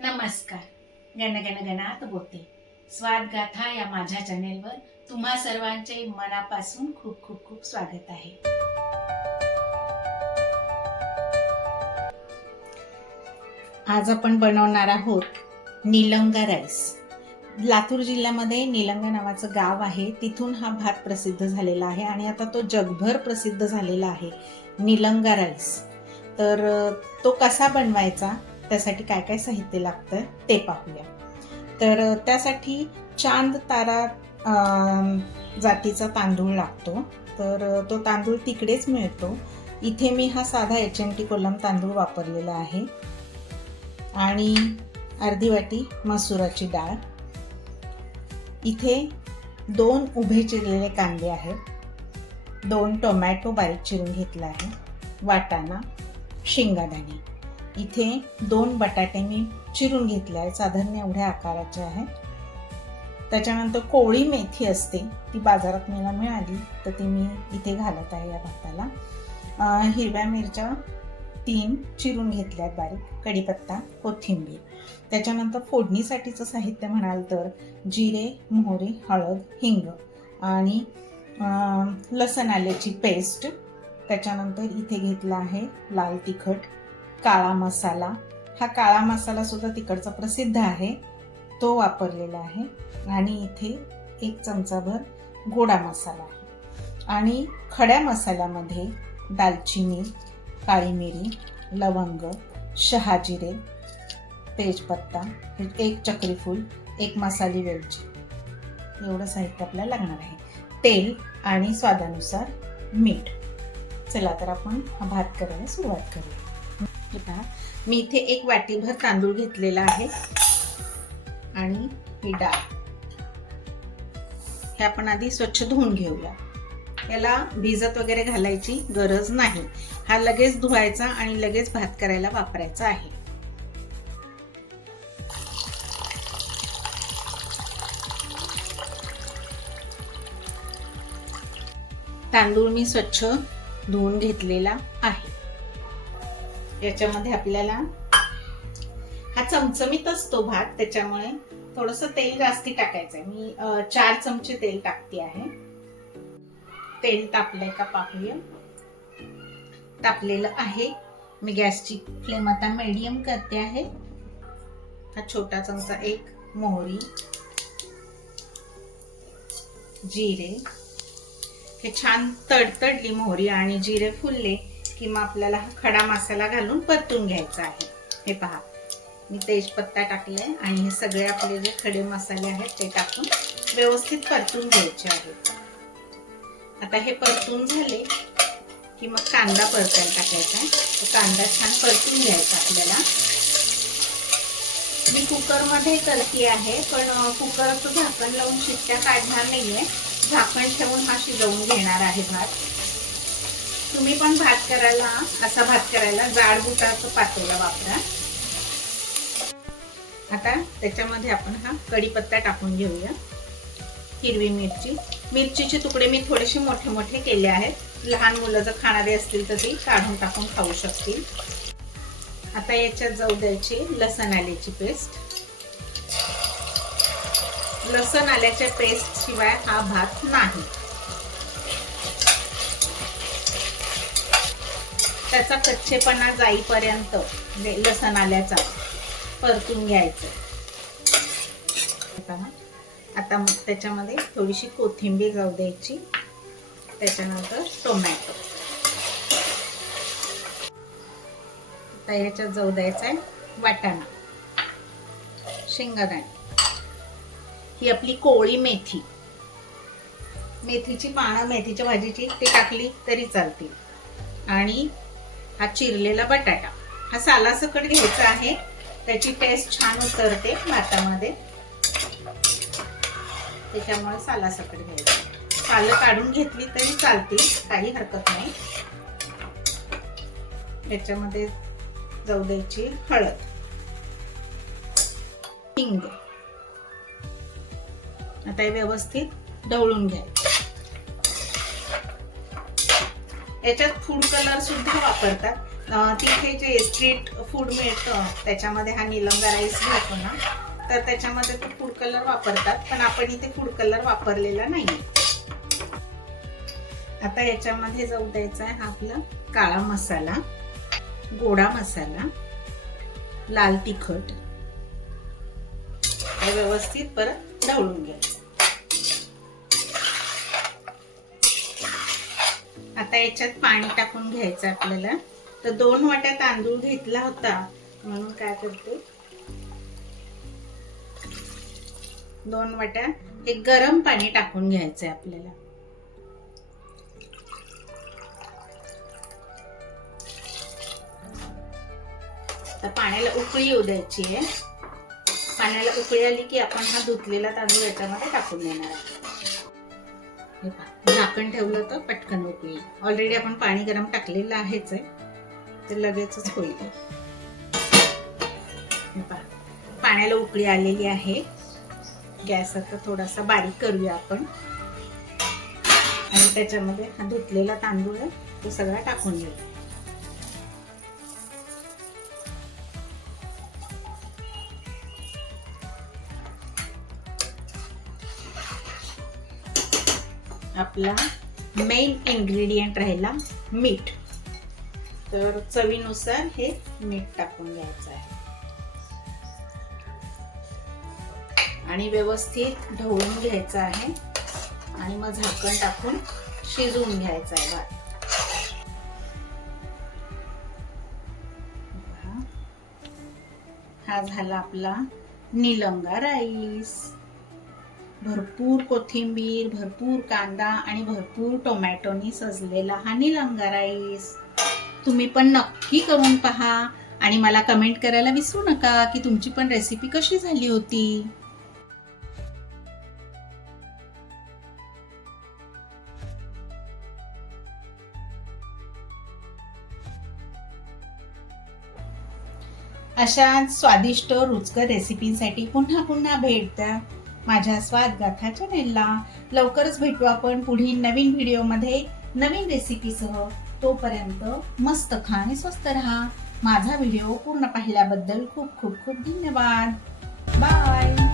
नमस्कार. गणगण गणात बोलते. स्वाद गाथा या माझ्या चॅनेलवर तुम्हा सर्वांचे मनापासून खूप खूप खूप स्वागत आहे. आज आपण बनवणार आहोत निलंगा राईस. लातूर जिल्ह्यामध्ये निलंगा नावाचं गाव आहे, तिथून हा भात प्रसिद्ध झालेला आहे आणि आता तो जगभर प्रसिद्ध झालेला आहे, निलंगा राईस. तर तो कसा बनवायचा, त्यासाठी काय काय साहित्य लागतं ते पाहूया. तर त्यासाठी चांद तारा जातीचा तांदूळ लागतो. तर तो तांदूळ तिकडेच मिळतो. इथे मी हा साधा HMT कोलम तांदूळ वापरलेला आहे आणि अर्धी वाटी मसुराची डाळ. इथे 2 उभे चिरलेले कांदे आहेत, 2 टोमॅटो बारीक चिरून घेतला आहे, वाटाणा, शेंगादाणे. इथे 2 बटाटे मी चिरून घेतले आहेत, साधारण एवढ्या आकाराचे आहेत. त्याच्यानंतर कोवळी मेथी असते, ती बाजारात मला मिळाली तर ती मी इथे घालत आहे या भाताला. हिरव्या मिरच्या 3 चिरून घेतल्यात बारीक, कढीपत्ता, कोथिंबीर. त्याच्यानंतर फोडणीसाठीचं साहित्य म्हणाल तर जिरे, मोहरी, हळद, हिंग आणि लसण आल्याची पेस्ट. त्याच्यानंतर इथे घेतला आहे लाल तिखट, काळा मसाला. हा काळा मसाला सुद्धा तिकडचा प्रसिद्ध आहे, तो वापरलेला आहे. आणि इथे 1 चमचाभर गोडा मसाला आहे. आणि खड्या मसाल्यामध्ये दालचिनी, काळी मिरी, लवंग, शहाजिरे, तेजपत्ता, 1 चक्रीफूल, 1 मसाली वेलची, एवढं साहित्य आपल्याला लागणार आहे. तेल आणि स्वादानुसार मीठ. चला तर आपण हा भात करायला सुरुवात करूया. मी इथे 1 वाटीभर तांदूळ घेतलेला आहे आणि ही डाळ. हे आपण आधी स्वच्छ धुवून घेऊया. याला भिजत वगैरे घालायची गरज नाही. हा लगेच धुवायचा आणि लगेच भात करायला वापरायचा आहे. तांदूळ मी स्वच्छ धुवून घेतलेला आहे. याच्यामध्ये आपल्याला हा चमचमीत असतो भात, त्याच्यामुळे थोडंसं तेल जास्ती टाकायचंय. मी 4 चमचे तेल टाकते आहे. तेल तापलंय का पाहूया. तापलेलं आहे. मी गॅसची फ्लेम आता मीडियम करते आहे. हा छोटा चमचा 1 मोहरी, जिरे. हे छान तडतडली मोहरी आणि जिरे फुलले की मग आपल्याला हा खडा मसाला घालून परतून घ्यायचा आहे. हे पहा, मी तेजपत्ता टाकलाय आणि हे सगळे आपले जे खडे मसाले आहेत ते टाकून व्यवस्थित परतून घ्यायचे आहेत. आता हे परतून झाले की मग कांदा परतायला टाकायचा आहे. तो कांदा छान परतून घ्यायचा आपल्याला. मी कुकरमध्ये करते आहे, पण कुकरचं झाकण लावून शिट्ट्या काढणार नाहीये. झाकण ठेवून हा शिजवून घेणार आहे भात. तुम्ही पण असा भात करायला जाड बुटाचं पातेलं वापरा. आता त्याच्यामध्ये आपण हा कढीपत्ता टाकून घेऊया. हिरवी मिरचीचे तुकडे मी थोडेसे मोठे मोठे केले आहेत. लहान मुलं जर खाणारे असतील तर ती काढून टाकून खाऊ शकतील. आता याच्यात जाऊ द्यायची लसण आल्याची पेस्ट. लसण आल्याच्या पेस्ट शिवाय हा भात नाही. त्याचा कच्चेपणा जाईपर्यंत लसण आल्याचा परतून घ्यायचं. आता मग त्याच्यामध्ये थोडीशी कोथिंबीर जाऊ द्यायची. त्याच्यानंतर टोमॅटो. आता याच्यात जाऊ द्यायचा आहे वाटाणा, शेंगादाणे, ही आपली कोवळी मेथी. मेथीची पानं मेथीच्या भाजीची ती टाकली तरी चालतील. आणि हा चिरलेला बटाटा. हा सालासकट घ्यायचा आहे, त्याची टेस्ट छान उतरते भातामध्ये, त्याच्यामुळे सालासकट घ्यायचं. सालं काढून घेतली तरी चालतील, काही हरकत नाही. याच्यामध्ये जाऊ द्यायची हळद, हिंग. आता हे व्यवस्थित ढवळून घ्यायचं. याच्यात फूड कलर सुद्धा वापरतात, तिथे जे स्ट्रीट फूड मिळतं त्याच्यामध्ये हा निलंगा राईस मिळतो ना, तर त्याच्यामध्ये तो फूड कलर वापरतात, पण आपण इथे फूड कलर वापरलेला नाही. आता याच्यामध्ये जाऊ द्यायचा आहे हा आपला काळा मसाला, गोडा मसाला, लाल तिखट. हे व्यवस्थित परत ढवळून घ्यायचं. आता याच्यात पाणी टाकून घ्यायचं आपल्याला. तर 2 वाट्या तांदूळ घेतला होता म्हणून काय करते, 2 वाट्या हे गरम पाणी टाकून घ्यायचंय आपल्याला. तर पाण्याला उकळी येऊ द्यायची आहे. पाण्याला उकळी आली की आपण हा धुतलेला तांदूळ याच्यामध्ये टाकून देणार आहे. झाकण ठेवलं तर पटकन उकळी. ऑलरेडी आपण पाणी गरम टाकलेलं आहेच आहे, तर लगेचच होईल. पाण्याला उकळी आलेली आहे. गॅस आता थोडासा बारीक करूया आपण आणि त्याच्यामध्ये हा धुतलेला तांदूळ आहे तो सगळा टाकून घेऊ. आपला मेन इन्ग्रेडियंट राहिला मीठ. तर चवीनुसार हे मीठ टाकून घ्यायचं आहे आणि व्यवस्थित ढवळून घ्यायचं आहे आणि मग झाकण टाकून शिजवून घ्यायचं आहे भात. हा झाला आपला निलंगा राईस. भरपूर कोथिंबीर, भरपूर कांदा आणि भरपूर टोमॅटोनी सजलेला हा निलंगा राईस. तुम्ही पण नक्की करून पहा आणि मला कमेंट करायला विसरू नका की तुमची पण रेसिपी कशी झाली होती. अशा स्वादिष्ट रुचकर रेसिपींसाठी पुन्हा पुन्हा भेट द्या माझ्या स्वादगाथा चॅनेलला. लवकरच भेटू आपण पुढील नवीन व्हिडिओमध्ये नवीन रेसिपीसह. तोपर्यंत मस्त खा आणि स्वस्त राहा. माझा व्हिडिओ पूर्ण पाहिल्याबद्दल खूप खूप खूप धन्यवाद. बाय.